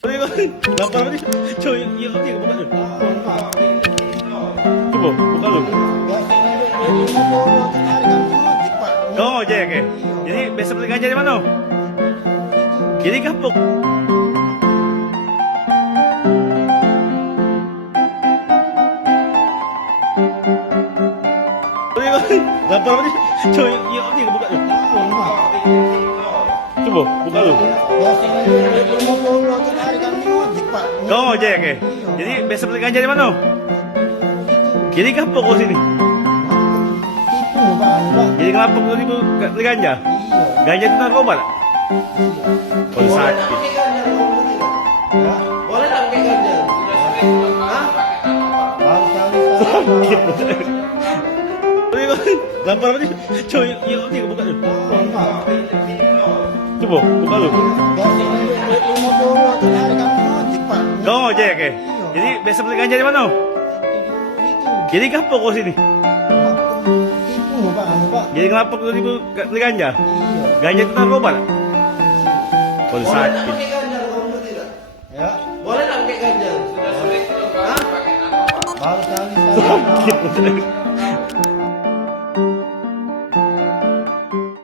Lapar nih. Coy, iya oke buka dulu. Coba buka dulu. Oh, ojek ya. Jadi biasa beli ganja di mana? Jadi kapok. Lapar nih. Coy, iya oke buka dulu. Coba buka dulu. Oh, ojek ya. Jadi biasa beli ganja di mana? Jadi kapok kok sini. Jadi kenapa kau ibu beli ganja? Ganja itu narkoba tak? Kalau sakit. Boleh tak pakai ganja? Sakit. Lapar nih. Coy, iya oke buka dulu. Coba buka dulu. Oh, ojek ya. Jadi biasa beli ganja di mana? Jadi kapok kok sini. Jadi kenapa kau ibu beli ganja? Ganja itu narkoba tak? Kalau sakit. Boleh tak pakai ganja? Sakit.